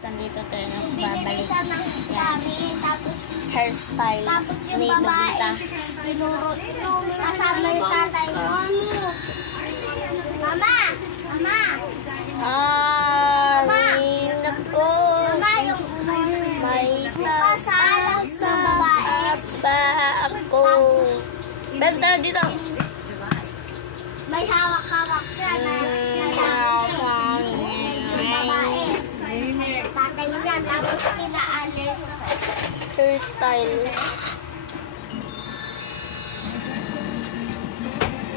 Dito tayo babalik. Yan. Hairstyle ni Lobita. Kasama yung tatay mo. Mama! Mama! Ay, naku. Mama, yung May kasalang sa babae. pa ako. Beb, tara dito. May hawak-hawak siya na babae. Tatay niya, tapos pinaalis. Hairstyle.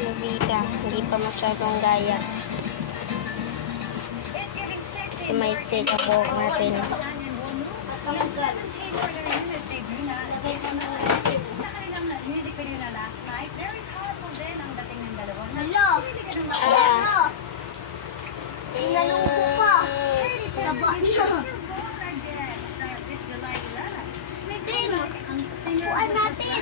Lobita, hindi pa masyadong gaya. Si Maitse, kabuhok natin. Hello! Hello! Tingnan yung kuko. Taba niya. Tin, kukuan natin.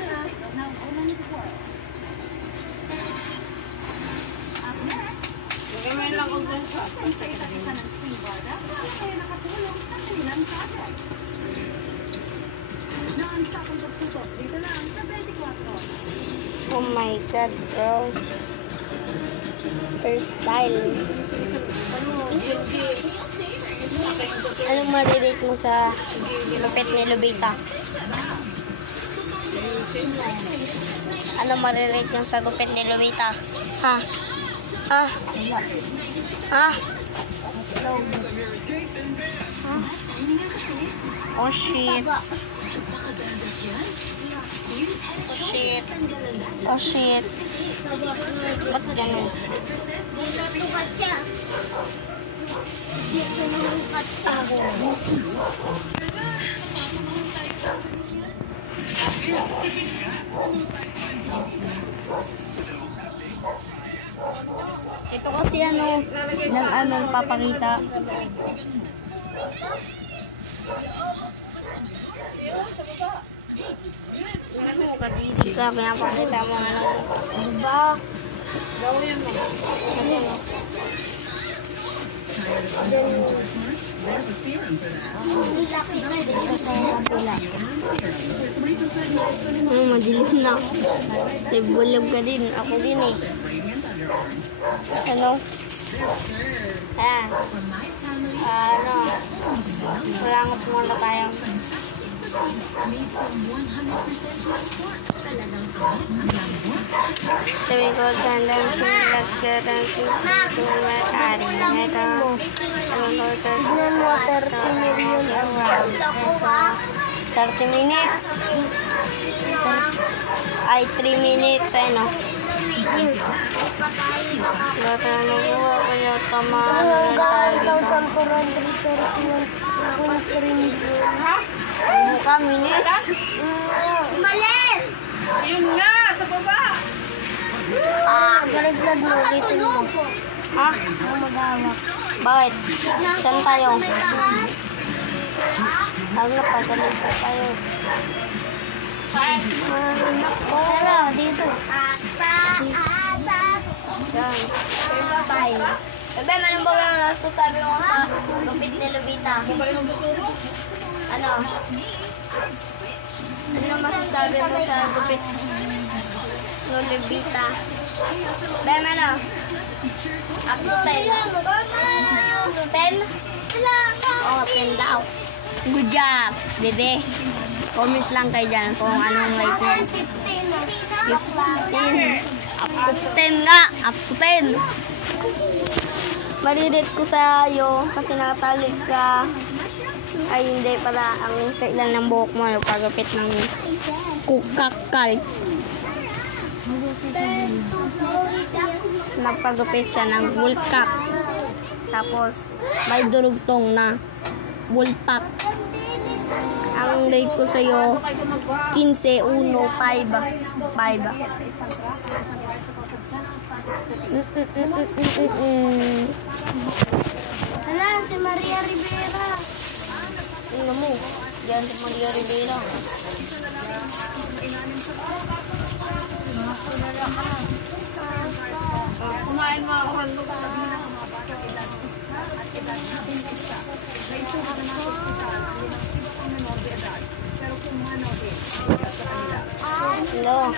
Gamay lang kung dun sa Oh my God, bro. Hairstyle. Anong marirate mo sa lupit ni Lobita? Anong marirate mo sa gupit ni Lobita? Ha? Ha? Ha? Oh shit. Oh shit. Oh shit. Ba't ganun? Dito tukat siya. Dito tukat siya. Ito kasi papakita. Ika, pinapakita mo Diba? Madilim na. Bulog ka din. Ako din eh. Ano? Malangot muna tayo. Sabi ko, tandang sinagkatang sinagkatari. Ito, Tignan mo, 30 million ang around. 30 minutes. Ay, 3 minutes. Ano? Lata na po. Kaya tamaan na tayo. 1,431.3 million. Buka minutes. Umalis! Ayun nga, sa baba. Galiglag mo. Matulog. Ha? Ang mag-awak. Bakit? Saan tayo? Alam na, pagalit na tayo. Tara, dito. Yan. Hairstyle. Bebe, anong ba yung sasabi mo sa gupit ni Lobita? Ano? Ano masasabi mo sa gupit ni Lobita? Bebe, ano? Up to 10. 10? Oo, 10 daw. Good job, bebe. Comment lang kayo dyan kung anong like mo. 15. Up to 10 nga. Up to 10. Maririt ko sa iyo kasi nakatalig ka. Ay, hindi pala. Ang kailan ng buhok mo yung pagupit ng kukakal. Nagpagupit siya ng bulkak. Tapos, may durugtong na bulpak. Ang rate ko sa'yo, 15-1-5. 5. Hala, si Maria Rivera. Tingnan mo. Yan si Maria Rivera. Kumain mga handog. Hello.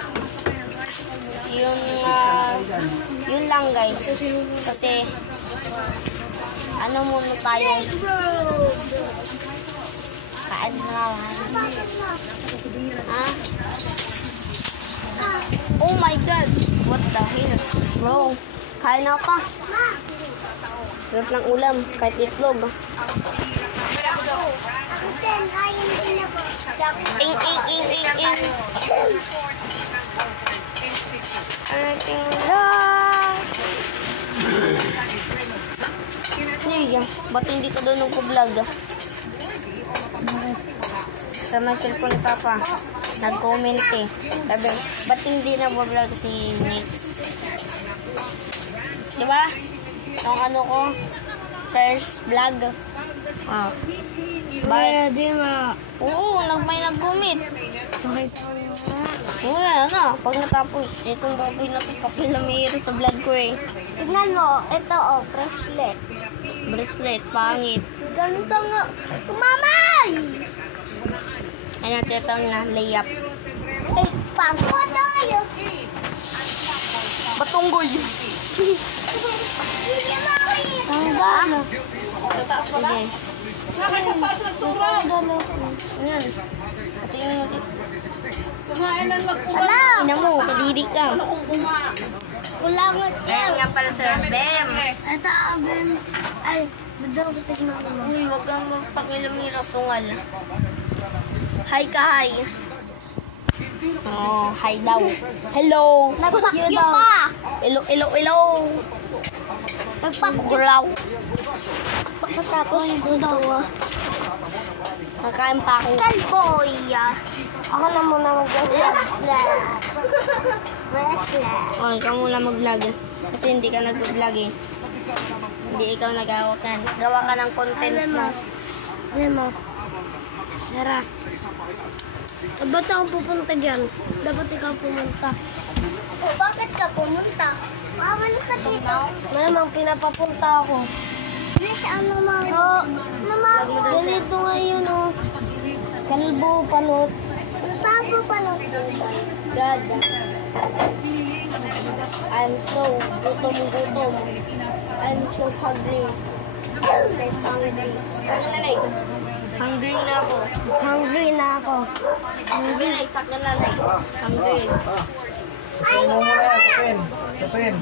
Yun lang guys. Kasi, ano muna tayo? Kain na lang. Ha? Oh my God! What the hell? Bro, kain na pa. Sarap ng ulam, kahit itlog. Ing. Ating lang. Sige, ba't hindi ka doon nagpo-vlog? Sa may cellphone ni Papa, nag-comment eh. Sabi, ba't hindi nagpo-vlog si Nix? Diba? Yung ano ko, first vlog. Ah. Bakit? Di ma. Oo, may nag-comment. Makita ko yung nga. Wala na. Pag natapos, itong baboy natin kapilamero sa vlog ko eh. Tignan mo, ito bracelet. Bracelet, pangit. Ganito nga. Kumamay! Ano titawag na layup. Eh, pangit tayo. Batunggoy. Tanggal. Sige. Nakay sa taas nagturog. Ano yan? Patingin mo. Kumain na magkumala. Ina mo, kadiri ka. Kung kumain. Kulangot Ayan nga pala sa Bem. Ito, abim. Ay, badaw ko tignan ko. Uy, huwag kang magpakilamira sungal. Hi ka, hi. Oh, hi daw. Hello. Nagpakyo pa. Hello. Gulaw. Pagkatapos ito daw. Nakain pa ako. Kalboy. Ako na muna mag-wrestler. Oh, ikaw muna mag-vlog. Kasi hindi ka nag-vlog eh. Hindi ikaw nagawa ka. Gawa ka ng content mo. Alam mo. Tara. Ba't ako pupunta dyan? Dapat ikaw pumunta. Bakit ka pumunta? Mabalik ka dito. Malamang pinapapunta ako. Ano naman? Ganito ngayon o. Kalbo panot. Kalbo panot. God. I'm so gutom. I'm so hungry. So hungry. Saka nanay. Hungry na ako. Hungry na ako. Hungry na. Saka nanay. Hungry. Ay, Kapin.